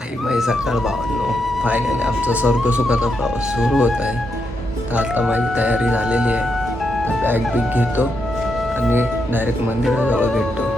आई माझी सकाळ भावांनो, फायनली आमचा स्वर्गसुखाचा प्रवास सुरू होत आहे. तर आता माझी तयारी झालेली आहे. तर बॅग बिग घेतो आणि डायरेक्ट मंदिराजवळ भेटतो.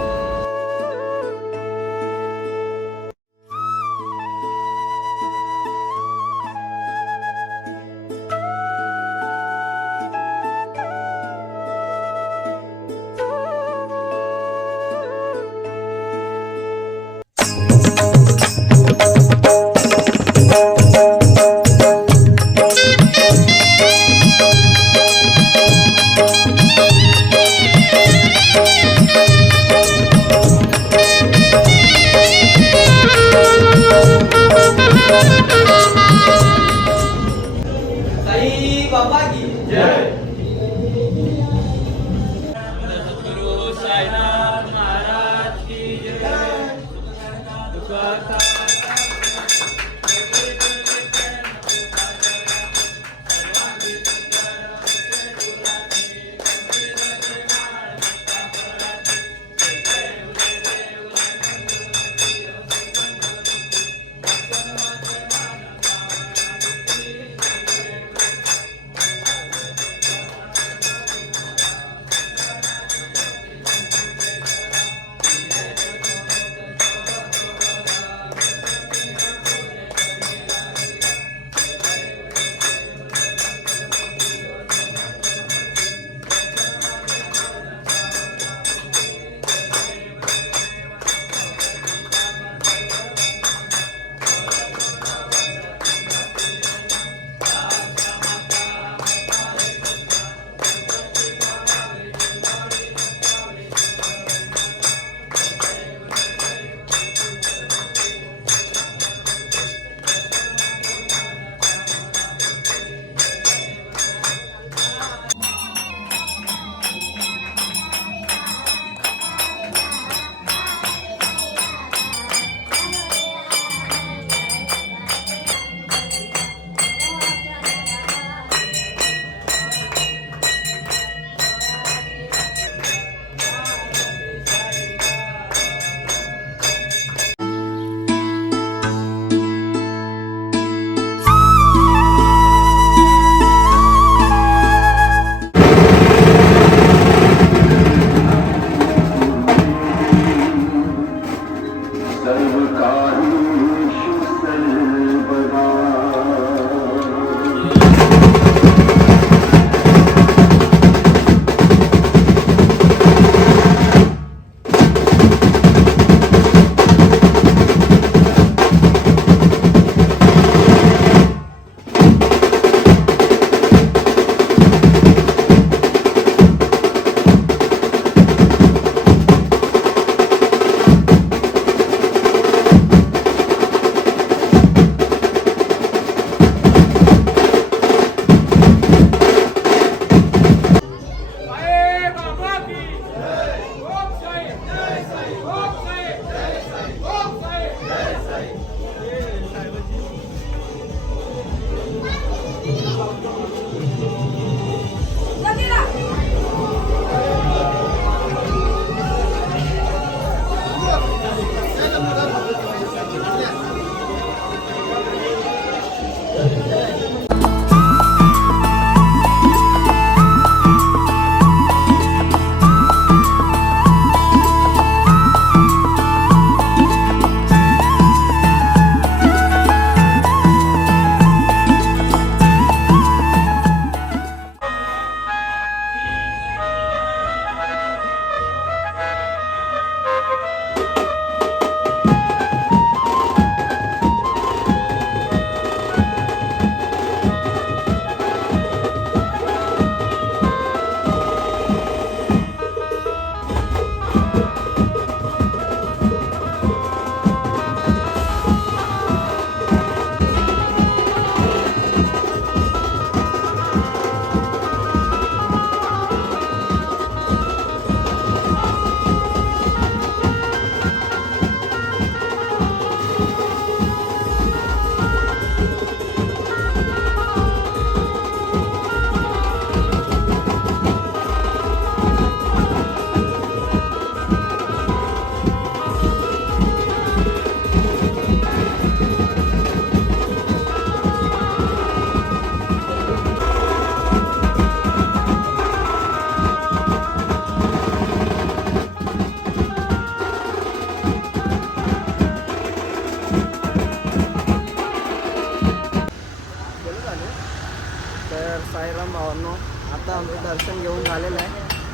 दर्शन घेऊन झालेलं आहे.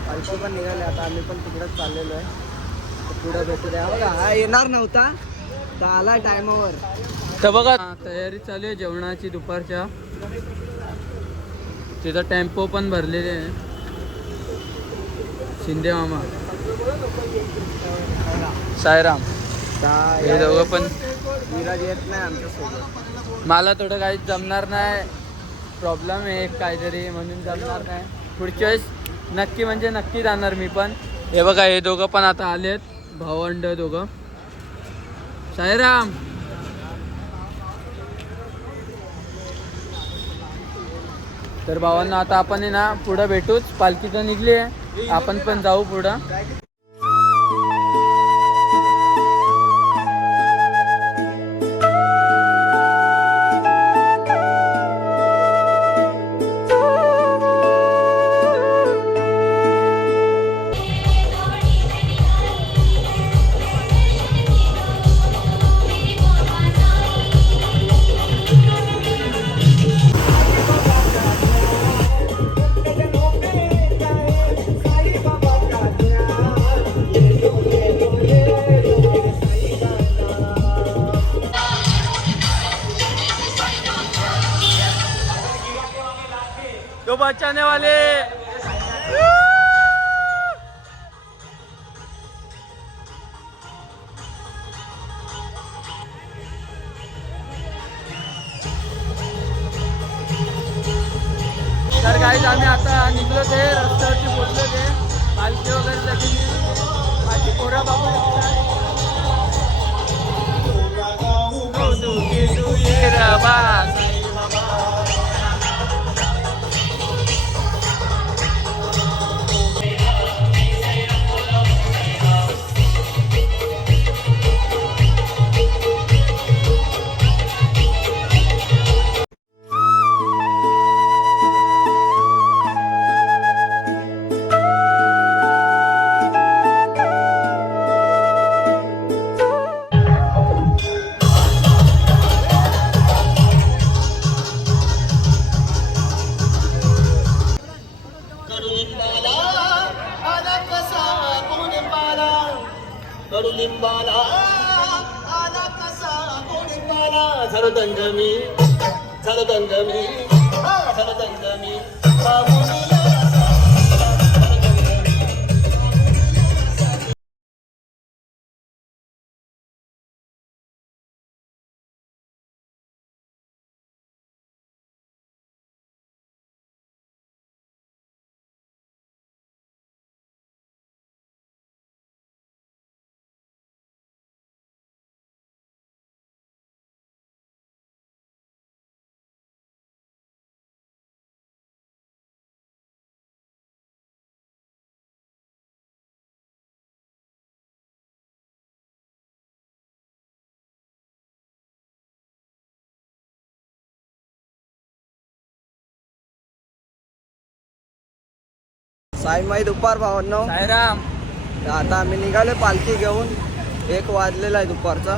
पालखी पण निघाली, आता आम्ही पण तिकडेच चाललेलो आहे. तर पुढे भेटूया. बघा हा येणार नव्हता तर आला टायमावर. तर बघा तयारी चालू आहे जेवणाची दुपारच्या. तिथं टेम्पो पण भरलेले आहे. शिंदे मामा, सायराम, हे दोघं पण. विराज येत नाही आमच्यासोबत. मला थोडं काही जमणार नाही, प्रॉब्लेम आहे काहीतरी, म्हणून जमणार नाही. पुढच्या वेळेस नक्की म्हणजे नक्की जाणार मी पण. हे बघा हे दोघं पण आता आलेत, भावंड दोघं. सायराम, तर भावांना आता आपण आहे ना पुढं भेटूच. पालखी तर निघली आहे, आपण पण जाऊ पुढं. तो बचाने वाले. तर गाईज आम्ही आता निघलो ते रस्त्यावरती पोचलो ते. पालखी वगैरे सगळी माझी पोरा बाबू कडुलिंबाला आला कसा गोडीपाला. झरदंगमी झरदंगमी झरदंगमी साईमाई दुपार भावांनो. सायराम. आता आम्ही निघालो पालखी घेऊन. 1 वाजलेला आहे दुपारचा.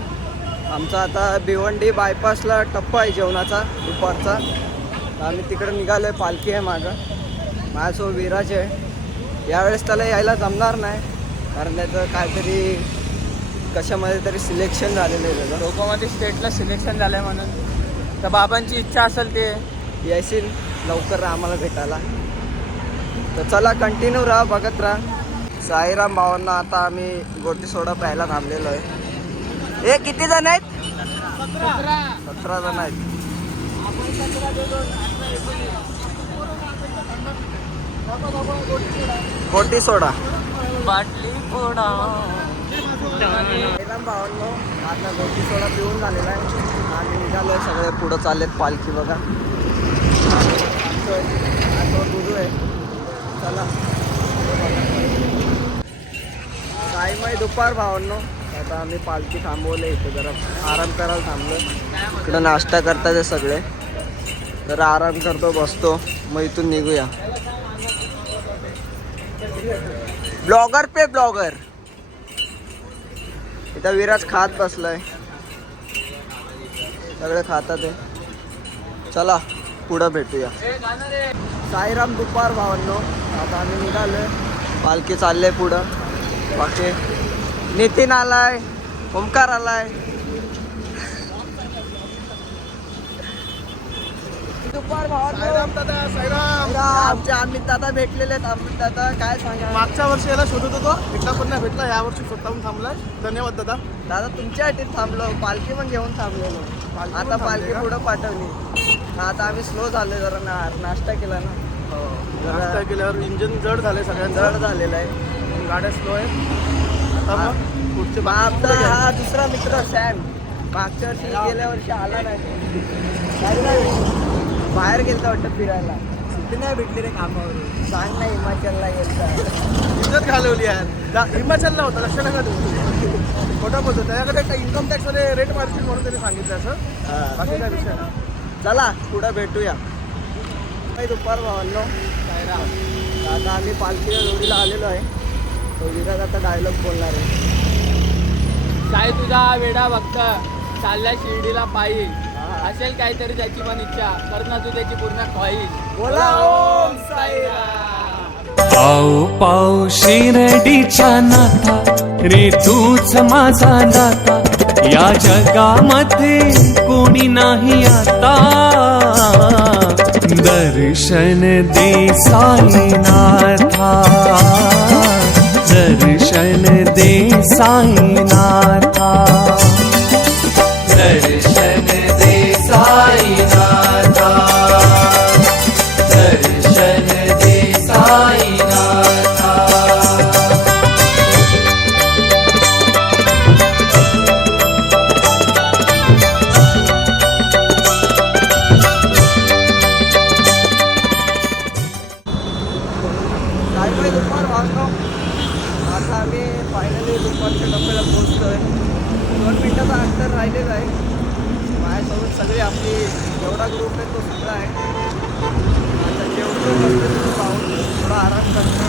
आमचा आता भिवंडी बायपासला टप्पा आहे जेवणाचा दुपारचा. तर आम्ही तिकडे निघालो आहे, पालखी आहे मागं. माझ्यासोबत विराज आहे. यावेळेस त्याला यायला जमणार नाही, कारण त्याचं काहीतरी कशामध्ये तरी सिलेक्शन झालेलं आहे त्याचं. लोकांमध्ये स्टेटला सिलेक्शन झालं आहे म्हणून. तर बाबांची इच्छा असेल ते येशील लवकर आम्हाला भेटायला. तर चला कंटिन्यू राहा, बघत राहा. साईराम भावांना आता आम्ही गोटी सोडा प्यायला थांबलेलो आहे. हे किती जण आहेत? 17 जण आहेत. गोटी सोडा बाटली फोडा. साईराम भावांनो आता गोटी सोडा पिऊन झालेला आहे. आम्ही निघालो आहे, सगळे पुढं चाललेत. पालखी बघा बुजू आहे. चला साईमाई दुपार भावांनो. आता आम्ही पालखी थांबवले इथे, जरा आराम करायला थांबलो. इकडं नाश्ता करतात ते सगळे. जरा आराम करतो, बसतो, मग इथून निघूया. ब्लॉगर पे ब्लॉगर. इथं विराज खात बसलाय, सगळे खातात आहे. चला पुढं भेटूया. साईराम दुपार भावांनो. आता आम्ही निघालोय, पालखी चालले पुढं. बाकी नितीन आलाय, ओमकार आलाय. दुपार भावांनो. आमचे अमित दादा भेटलेले आहेत. अमित दादा काय सांगा. मागच्या वर्षी याला शोधत होतो, एकदा पण नाही भेटला. या वर्षी स्वतःहून थांबलाय. धन्यवाद दादा. दादा तुमच्यासाठी थांबलो, पालखी पण घेऊन थांबलेलो. आता पालखी पुढं पाठवली. आता आम्ही स्लो झाले जरा नाश्ता केला ना. नाश्ता केल्यावर इंजिन जड झालंय, सगळ्यांचं जड झालेला आहे. गाड्या स्लो आहेत. आता मग पुढचे मग आपला हा दुसरा मित्र सॅम मागच्या वर्षी गेल्या वर्षी आला नाही. बाहेर गेलता वाटतं फिरायला. सुट्टी नाही भेटली रे कामावरून. सांग नाही हिमाचलला गेलता. इज्जत घालवली आहे. हिमाचलला होता, लक्ष नका देऊ. खोटा बोलतो. त्याच्याकडे इन्कम टॅक्स मध्ये रेट मारतील म्हणून त्यांनी सांगितलं असं. बाकी काय विषय नाही. चला पुढं भेटूया. दुपार भावांनो. आता आम्ही पालखीच्या जोडीला आलेलो आहे. तो विराज आता डायलॉग बोलणार आहे. काय तुझा वेडा भक्त चालल्या शिर्डीला पायी, असेल काहीतरी त्याची पण इच्छा, कर ना तू त्याची पूर्ण ख्वाहिश. बोला ओम साईराम. पाऊ पाऊ शिर्डीच्या नाथा रे तूच माझा दाता, या जगामध्ये कोणी नाही आता. दर्शन दे साईनाथा, दर्शन दे साईनाथा, दर्शन दे साईनाथा, दर्शन दे साईनाथा. काय दुपार भावांनो. आता आम्ही फायनली दुपारच्या टप्प्याला पोहोचतोय. 2 मिनिटाचं अंतर राहिलेलं आहे. माझ्यासोबत सगळी आपली जेवढा ग्रुप आहे तो सगळा आहे. आता जेवढं बसतं तिथं पाहून थोडा आराम करतो,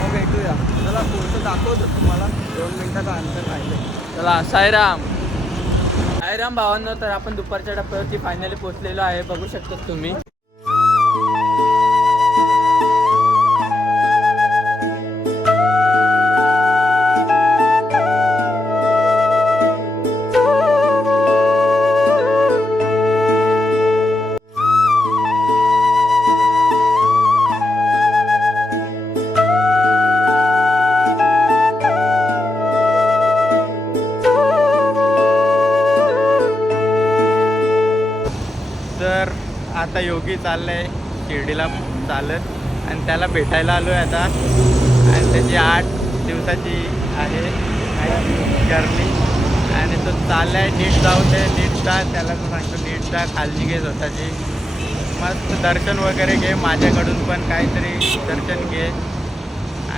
मग भेटूया. चला पुढचं दाखवतो तुम्हाला. 2 मिनिटाचं अंतर राहिलं. चला साईराम. साईराम भावांनो. तर आपण दुपारच्या टप्प्यावरती फायनली पोहोचलेलो आहे, बघू शकता तुम्ही. तर आता योगी चाललाय शिर्डीला चालत, आणि त्याला भेटायला आलो आहे आता. आणि त्याची 8 दिवसाची आहे जर्नी, आणि तो चाललाय. नीट जाऊ दे, नीट जा. त्याला तो सांगतो नीट जा, काळजी घे स्वतःची. मस्त दर्शन वगैरे घे, माझ्याकडून पण काहीतरी दर्शन घे,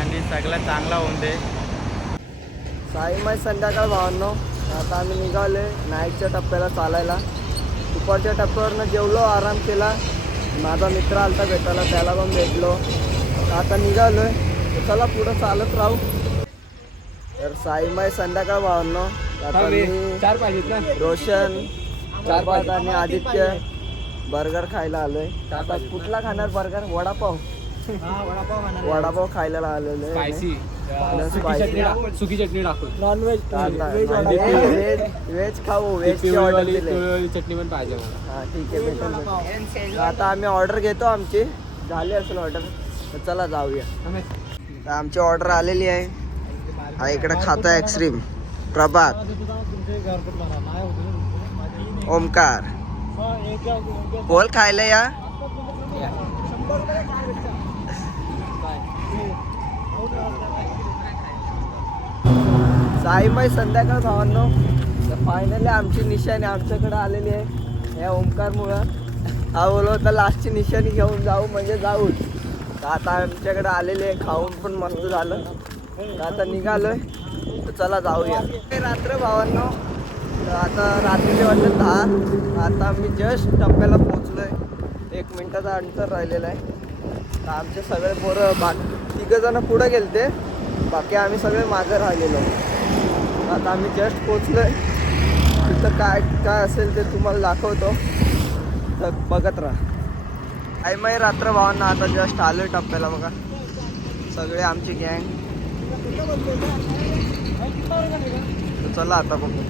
आणि सगळं चांगला होऊन दे. साईमाय संध्याकाळ भावांनो. आता आम्ही निघालो नाईटच्या टप्प्याला चालायला. दुपारच्या टप्प्यावरनं जेवलो, आराम केला. माझा मित्र आलता भेटायला, त्याला पण भेटलो. आता निघालो आहे. चला पुढं चालत राहू. तर साईमाय संध्याकाळ भावांनो. आता मी, रोशन, प्रभात आणि आदित्य बर्गर खायला आलोय. आता कुठला खाणार बर्गर? वडापाव. वडापाव खायला आलेलो आहे. सुकी चटणी टाकून. नॉनव्हेज व्हेज खाऊ. व्हेजची ऑर्डर दिली. चटणी पण पाहिजे मला. हां ठीक आहे, भेटेल. आता आम्ही ऑर्डर घेतो. आमची झाली असेल ऑर्डर, तर चला जाऊया. तर आमची ऑर्डर आलेली आहे. हा इकडे खाता आईस्क्रीम. प्रभात, ओमकार, बोल खायला या. साईमाई संध्याकाळ भावांनो. फायनली आमची निशाणी आमच्याकडे आलेली आहे या ओमकारमुळं. हा बोललो होता लास्टची निशाणी घेऊन जाऊ म्हणजे जाऊ. तर आता आमच्याकडे आलेली आहे. खाऊन पण मस्त झालं. तर आता निघालोय. तर चला जाऊया. रात्र भावांनो. तर आता रात्रीचे वाटले 10. आता आम्ही जस्ट टप्प्याला पोचलोय. 1 मिनिटाचं अंतर राहिलेलं आहे. तर आमचे सगळे पोरं 3 जण पुढं गेलते, बाकी आम्ही सगळे मागं राहिलेलो. आता आम्ही जस्ट पोचलोय. तिथं काय काय असेल ते तुम्हाला दाखवतो, तर बघत राहा. साईमय रात्र भावांना आता जस्ट आलोय टप्प्याला बघा. सगळे आमची गँग. चला आता बघू.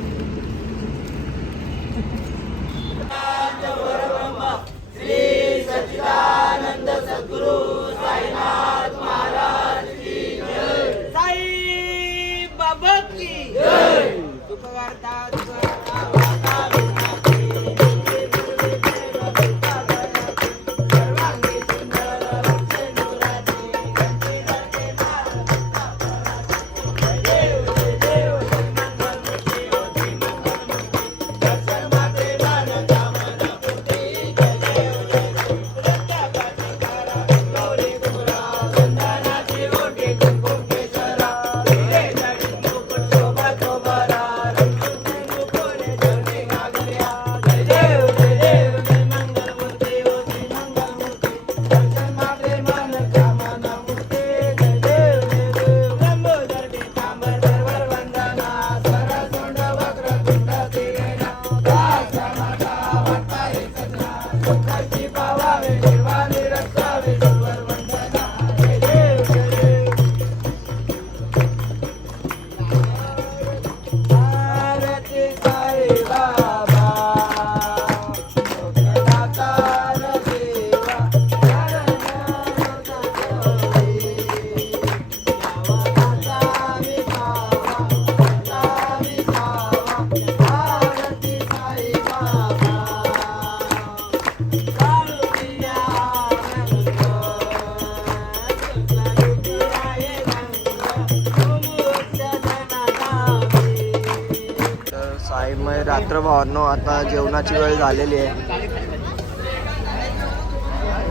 साईमय रात्र भावांनो आता जेवणाची वेळ झालेली आहे.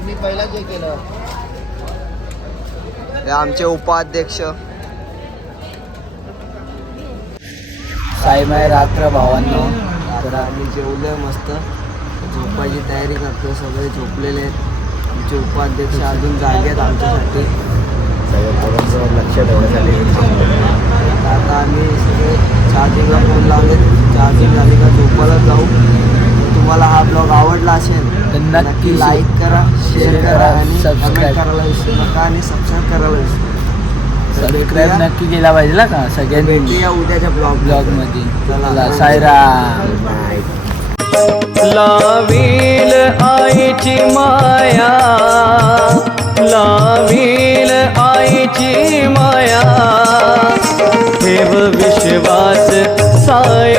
मी पहिला जे केलं हे आमचे उपाध्यक्ष. साईमय रात्र भावांनो. तर आम्ही जेवलोय मस्त. झोपायची तयारी करतो. सगळे झोपलेले आहेत. आमचे उपाध्यक्ष अजून जागे आहेत आमच्यासाठी. लक्ष ठेवण्यासाठी आता आम्ही सगळे चार्जिंगला फोन लावले. चार्जिंग झाली का झोपायला जाऊ. तुम्हाला हा ब्लॉग आवडला असेल तर नक्की लाईक करा, शेअर करा आणि कमेंट करायला विसरू नका आणि सबस्क्राईब करायला विसरू नका. सबस्क्राईब नक्की केला पाहिजे ना का सगळ्यांनी. भेटूया उद्याच्या ब्लॉग मध्ये. चला साईराम. लावील आईची माया, लावील आईची माया, ठेव विश्वास साई